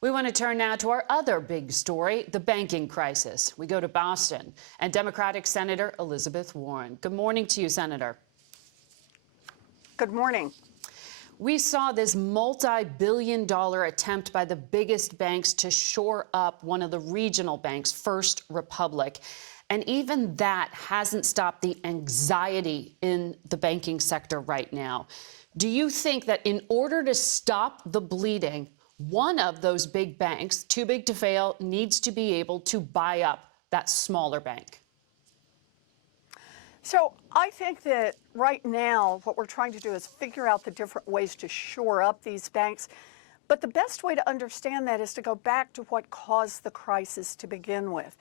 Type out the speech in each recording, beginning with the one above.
We want to turn now to our other big story, the banking crisis. We go to Boston and Democratic Senator Elizabeth Warren. Good morning to you, Senator. Good morning. We saw this multi-billion-dollar attempt by the biggest banks to shore up one of the regional banks, First Republic. And even that hasn't stopped the anxiety in the banking sector right now. Do you think that in order to stop the bleeding, one of those big banks, too big to fail, needs to be able to buy up that smaller bank? So I think that right now what we're trying to do is figure out the different ways to shore up these banks. But the best way to understand that is to go back to what caused the crisis to begin with.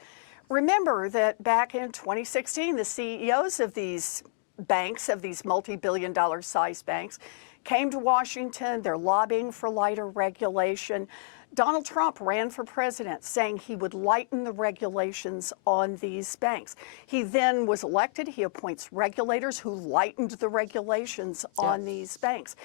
Remember that back in 2016, the CEOs of these banks, of these multi-billion-dollar size banks, came to Washington. They're lobbying for lighter regulation. Donald Trump ran for president saying he would lighten the regulations on these banks. He then was elected. He appoints regulators who lightened the regulations on these banks.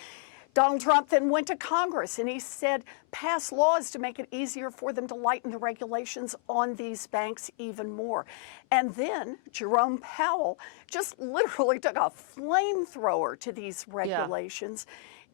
Donald Trump then went to Congress and he said, pass laws to make it easier for them to lighten the regulations on these banks even more. And then Jerome Powell just literally took a flamethrower to these regulations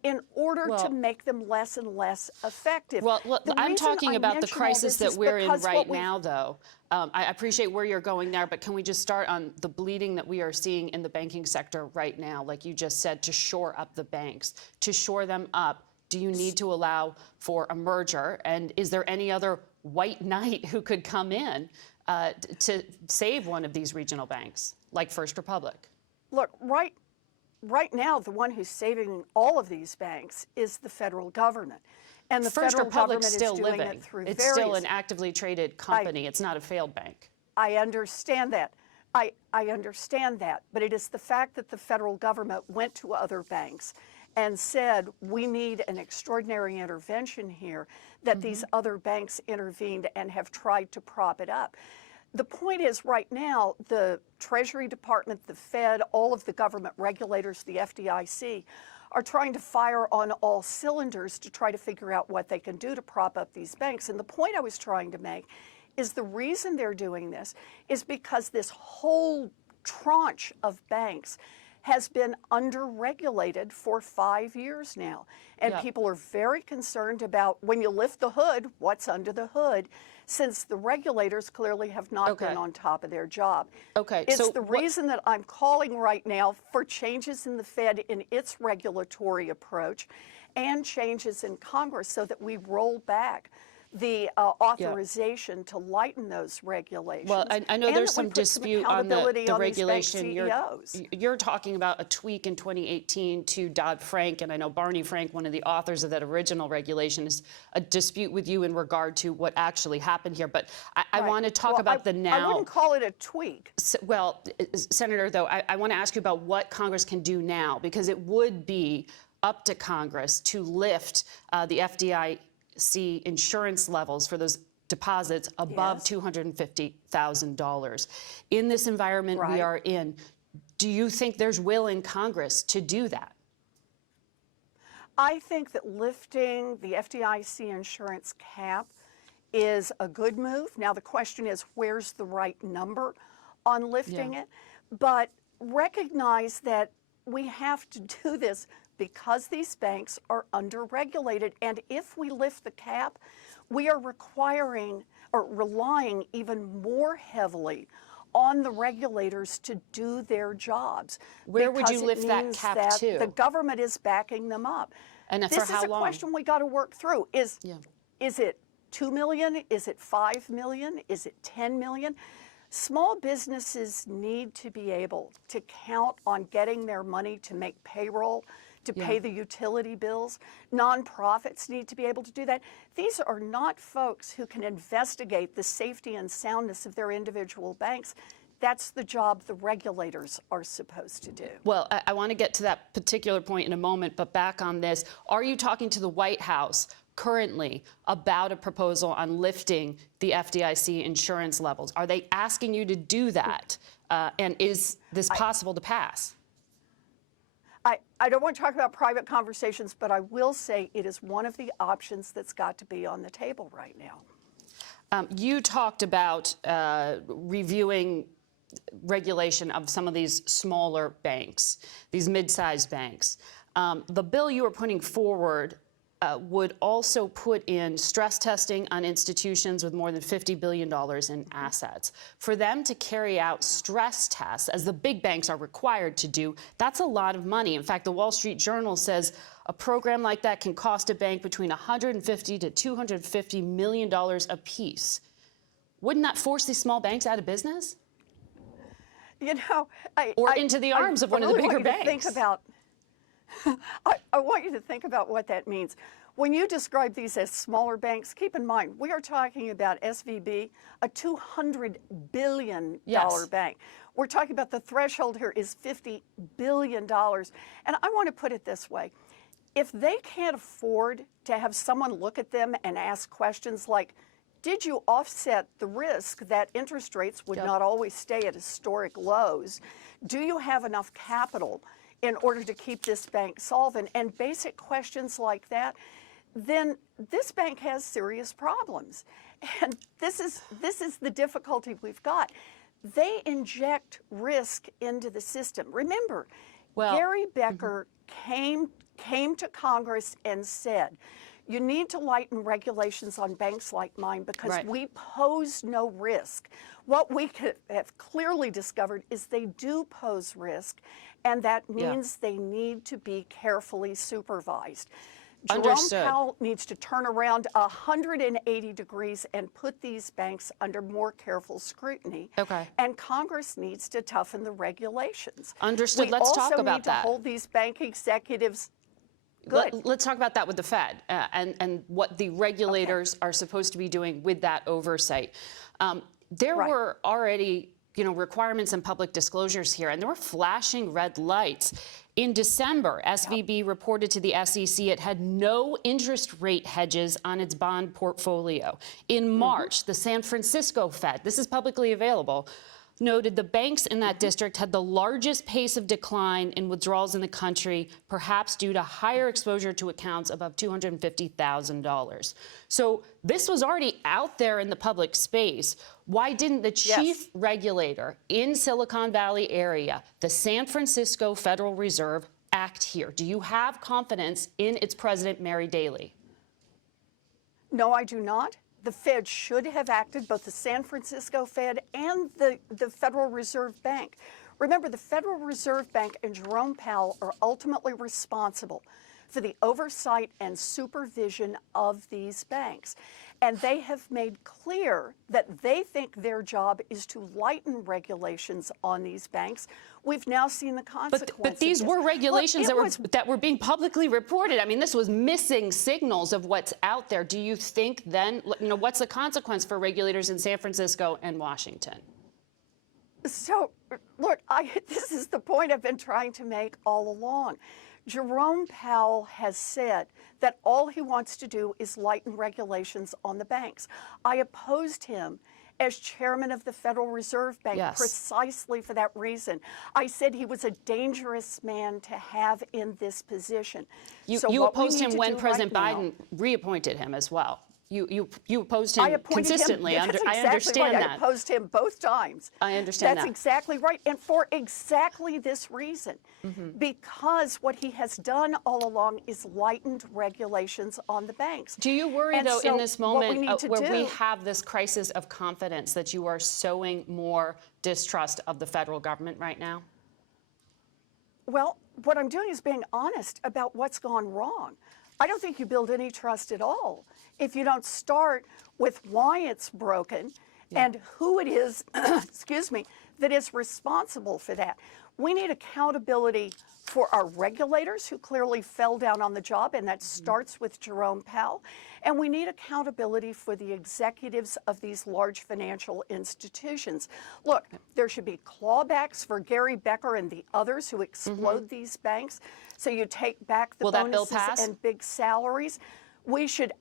in order to make them less and less effective. Well, I'm talking about the crisis that we're in right now, though. I appreciate where you're going there, but can we just start on the bleeding that we are seeing in the banking sector right now, like you just said, to shore up the banks? To shore them up, do you need to allow for a merger? And is there any other white knight who could come in to save one of these regional banks, like First Republic? Look, right now, the one who's saving all of these banks is the federal government. And the First federal Republic's government still is doing living. it through It's still an actively traded company. It's not a failed bank. I understand that. I understand that. But it is the fact that the federal government went to other banks and said, we need an extraordinary intervention here, that these other banks intervened and have tried to prop it up. The point is, right now, the Treasury Department, the Fed, all of the government regulators, the FDIC, are trying to fire on all cylinders to try to figure out what they can do to prop up these banks. And the point I was trying to make is the reason they're doing this is because this whole tranche of banks has been under-regulated for 5 years now. And people are very concerned about when you lift the hood, what's under the hood, since the regulators clearly have not been on top of their job. It's the reason that I'm calling right now for changes in the Fed in its regulatory approach and changes in Congress so that we roll back the authorization to lighten those regulations. Well, I know there's some dispute on the regulation. You're talking about a tweak in 2018 to Dodd-Frank, and I know Barney Frank, one of the authors of that original regulation, is a dispute with you in regard to what actually happened here. But I want to talk about the now. I wouldn't call it a tweak. Well, Senator, though, I want to ask you about what Congress can do now, because it would be up to Congress to lift the FDIC insurance levels for those deposits above $250,000. In this environment we are in, do you think there's will in Congress to do that? I think that lifting the FDIC insurance cap is a good move. Now, the question is, where's the right number on lifting it? But recognize that we have to do this because these banks are under-regulated. And if we lift the cap, we are requiring or relying even more heavily on the regulators to do their jobs. Where would you lift that cap to? The government is backing them up. And for how long? This is a question we got to work through. Is it 2 million? Is it 5 million? Is it 10 million? Small businesses need to be able to count on getting their money to make payroll, to pay the utility bills. Nonprofits need to be able to do that. These are not folks who can investigate the safety and soundness of their individual banks. That's the job the regulators are supposed to do. Well, I want to get to that particular point in a moment, but back on this, are you talking to the White House currently about a proposal on lifting the FDIC insurance levels? Are they asking you to do that? And is this possible to pass? I don't want to talk about private conversations, but I will say it is one of the options that's got to be on the table right now. You talked about reviewing regulation of some of these smaller banks, these mid-sized banks. The bill you are putting forward would also put in stress testing on institutions with more than $50 billion in assets. For them to carry out stress tests, as the big banks are required to do, that's a lot of money. In fact, the Wall Street Journal says a program like that can cost a bank between $150 to $250 million apiece. Wouldn't that force these small banks out of business? You know, or into the arms of one of the bigger banks? I want you to think about what that means. When you describe these as smaller banks, keep in mind, we are talking about SVB, a $200 billion bank. We're talking about the threshold here is $50 billion. And I want to put it this way. If they can't afford to have someone look at them and ask questions like, did you offset the risk that interest rates would not always stay at historic lows? Do you have enough capital in order to keep this bank solvent? And basic questions like that, then this bank has serious problems. And this is the difficulty we've got. They inject risk into the system. Remember, Gary Becker came to Congress and said, you need to lighten regulations on banks like mine because we pose no risk. What we have clearly discovered is they do pose risk, and that means they need to be carefully supervised. Jerome Powell needs to turn around 180 degrees and put these banks under more careful scrutiny. And Congress needs to toughen the regulations. Understood. Let's talk about that. We also need to hold these bank executives. Let's talk about that with the Fed and what the regulators are supposed to be doing with that oversight. There were already, requirements and public disclosures here, and there were flashing red lights. In December, SVB reported to the SEC it had no interest rate hedges on its bond portfolio. In March, the San Francisco Fed, this is publicly available, noted the banks in that district had the largest pace of decline in withdrawals in the country, perhaps due to higher exposure to accounts above $250,000. So this was already out there in the public space. Why didn't the chief regulator in Silicon Valley area, the San Francisco Federal Reserve, act here? Do you have confidence in its president, Mary Daly? No, I do not. The Fed should have acted, both the San Francisco Fed and the Federal Reserve Bank. Remember, the Federal Reserve Bank and Jerome Powell are ultimately responsible for the oversight and supervision of these banks. And they have made clear that they think their job is to lighten regulations on these banks. We've now seen the consequences. But these were regulations that were being publicly reported. I mean, this was missing signals of what's out there. Do you think then, what's the consequence for regulators in San Francisco and Washington? So, look, this is the point I've been trying to make all along. Jerome Powell has said that all he wants to do is lighten regulations on the banks. I opposed him as chairman of the Federal Reserve Bank precisely for that reason. I said he was a dangerous man to have in this position. You opposed him when President Biden reappointed him as well. You opposed him consistently. I understand that. I opposed him both times. I understand that. That's exactly right. And for exactly this reason, because what he has done all along is lightened regulations on the banks. Do you worry, though, in this moment where we have this crisis of confidence that you are sowing more distrust of the federal government right now? Well, what I'm doing is being honest about what's gone wrong. I don't think you build any trust at all if you don't start with why it's broken and who it is, excuse me, that is responsible for that. We need accountability for our regulators who clearly fell down on the job, and that starts with Jerome Powell. And we need accountability for the executives of these large financial institutions. Look, there should be clawbacks for Gary Becker and the others who explode these banks. So you take back the bonuses and big salaries. We should,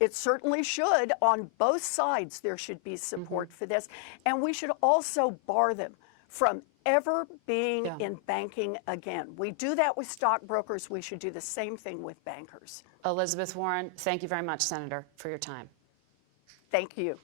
it certainly should, on both sides there should be support for this. And we should also bar them from ever being in banking again. We do that with stockbrokers. We should do the same thing with bankers. Elizabeth Warren, thank you very much, Senator, for your time. Thank you.